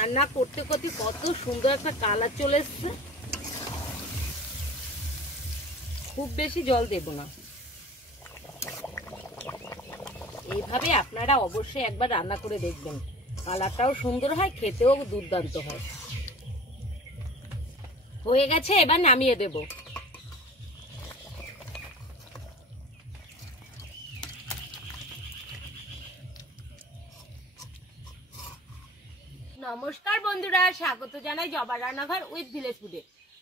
রান্না করতে করতে কত সুন্দর একটা কালার চলে এসছে। খুব বেশি জল দেব না। এইভাবে আপনারা অবশ্যই একবার রান্না করে দেখবেন, কালারটাও সুন্দর হয়, খেতেও দুর্দান্ত হয়। হয়ে গেছে, এবার নামিয়ে দেব। নমস্কার বন্ধুরা, স্বাগত জানাই জবা রান্নাঘর উইথ ভিলেজ ফুডে।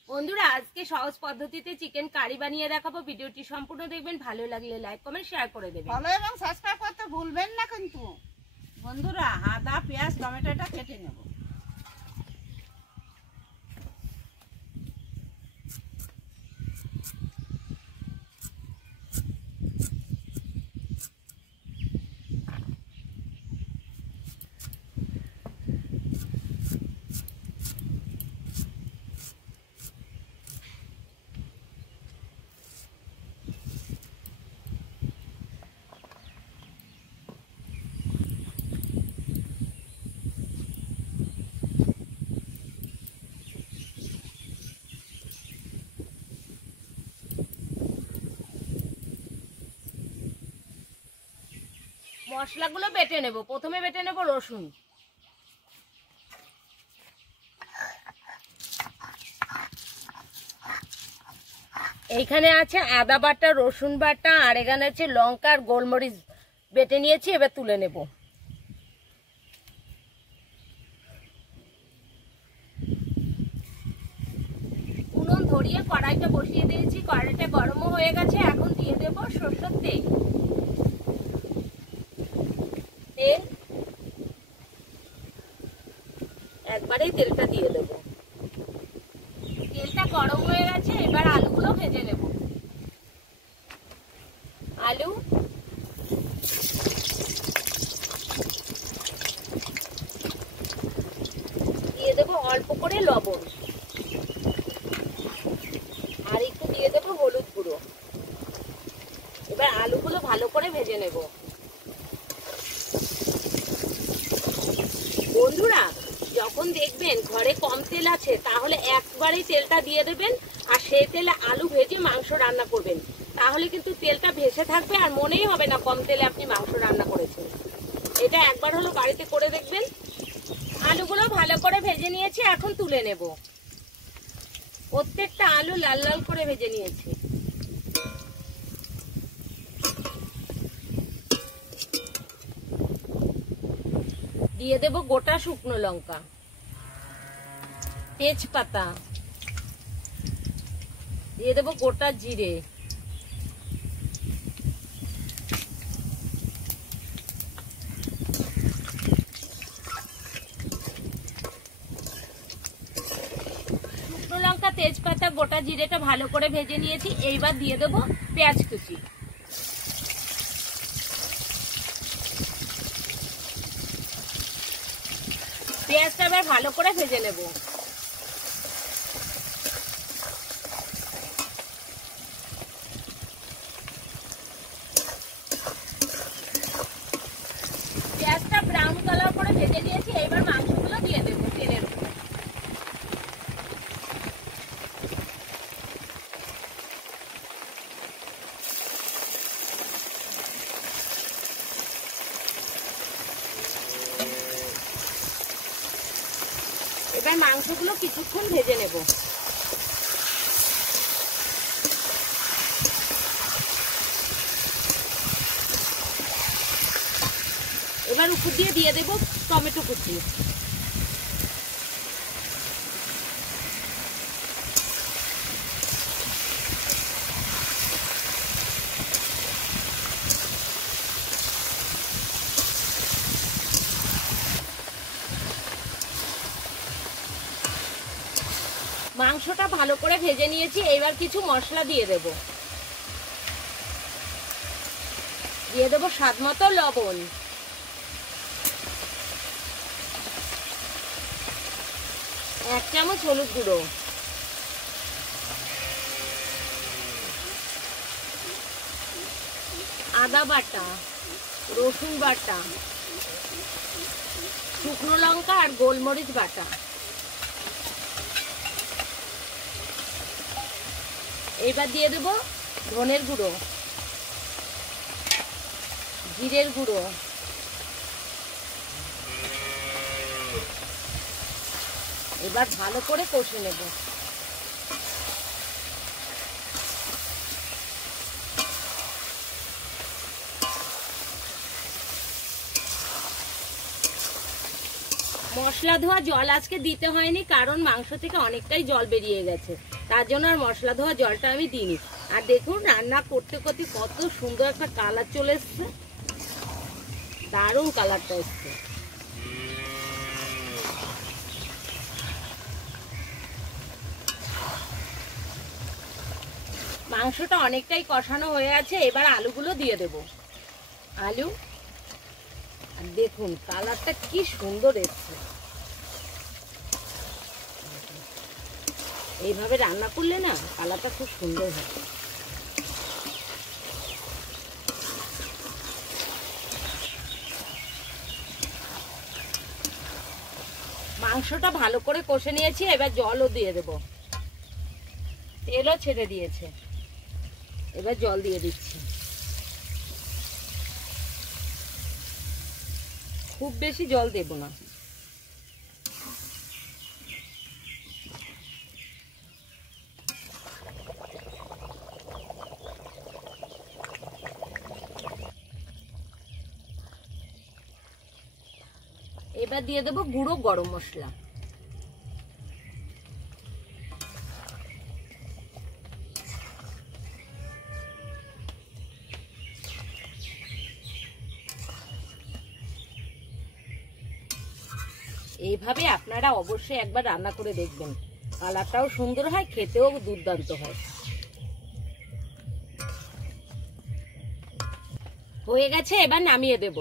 বন্ধুরা, আজকে সহজ পদ্ধতিতে চিকেন কারি বানিয়ে দেখাবো। ভিডিওটি সম্পূর্ণ দেখবেন, ভালো লাগলে লাইক কমেন্ট শেয়ার করে দেবেন। ফলো এবং সাবস্ক্রাইব করতে ভুলবেন না কিন্তু। বন্ধুরা, আদা পেঁয়াজ টমেটোটা কেটে নেব। মশলাগুলো বেটে নেব। প্রথমে বেটে নেব রসুন। এইখানে আছে আদা বাটা, রসুন বাটা, আর এখানে আছে লঙ্কা আর গোলমরিচ বেটে নিয়েছি। এবার তুলে নেব। উনুন ধরিয়ে কড়াইটা বসিয়ে দিয়েছি। কড়াইটা গরমও হয়ে গেছে। এখন দিয়ে দেব সরষের তেল। তেল একবারেই তেলটা দিয়ে দেব। তেলটা গরম হয়ে গেছে। এবার আলুগুলো ভেজে নেব। আলু দিয়ে দেব অল্প করে লবণ, আর একটু দিয়ে দেব হলুদ গুঁড়ো। এবার আলুগুলো ভালো করে ভেজে নেব। বন্ধুরা, যখন দেখবেন ঘরে কম তেল আছে, তাহলে একবারেই তেলটা দিয়ে দেবেন, আর সেই তেলে আলু ভেজে মাংস রান্না করবেন। তাহলে কিন্তু তেলটা ভেসে থাকবে, আর মনেই হবে না কম তেলে আপনি মাংস রান্না করেছেন। এটা একবার হলো বাড়িতে করে দেখবেন। আলুগুলো ভালো করে ভেজে নিয়েছি, এখন তুলে নেব। প্রত্যেকটা আলু লাল লাল করে ভেজে নিয়েছি। দিয়ে দেব গোটা শুকনো লঙ্কা, তেজপাতা, দিয়ে দেব গোটা জিরে, শুকনো লঙ্কা, তেজপাতা, গোটা জিরেটা ভালো করে ভেজে নিয়েছি। এইবার দিয়ে দেব পেঁয়াজ কুচি। পেঁয়াজটা এবার ভালো করে ভেজে নেব। পেঁয়াজটা ব্রাউন কালার করে ভেজে নিয়েছি। এবার মাংসগুলো দিয়ে দেবো তেলের উপর। এবার মাংসগুলো কিছুক্ষণ ভেজে নেব। এবার উপর দিয়ে দেব টমেটো কুচি। মাংসটা ভালো করে ভেজে নিয়েছি। এবার কিছু মশলা দিয়ে দেব। দিয়ে দেব স্বাদ মতো লবণ, 1 চামচ হলুদ গুঁড়ো, আদা বাটা, রসুন বাটা, শুকনো লঙ্কা আর গোলমরিচ বাটা, এবার দিয়ে দেব ধনের গুঁড়ো, জিরের গুঁড়ো, এবার ভালো করে কষে নেব। মশলা ধোয়া জল আজকে দিতে হয়নি, কারণ মাংস থেকে অনেকটাই জল বেরিয়ে গেছে, তার জন্য আর মশলা ধোয়া জলটা আমি দিইনি। আর দেখুন রান্না করতে করতে কত সুন্দর একটা কালার চলে এসছে, দারুণ কালারটা এসছে। মাংসটা অনেকটাই কষানো হয়ে আছে, এবার আলুগুলো দিয়ে দেব। আলু, আর দেখুন কালারটা কি সুন্দর এসছে। এইভাবে রান্না করলে না কালারটা খুব সুন্দর হয়। মাংসটা ভালো করে কষে নিয়েছি, এবার জলও দিয়ে দেব। তেলও ছেড়ে দিয়েছে, এবার জল দিয়ে দিচ্ছি। খুব বেশি জল দেব না। এবার দিয়ে দেব গুঁড়ো গরম মশলা, এইভাবে আপনারা অবশ্যই একবার রান্না করে দেখবেন, কালারটাও সুন্দর হয়, খেতেও দুর্দান্ত হয়। হয়ে গেছে, এবার নামিয়ে দেব।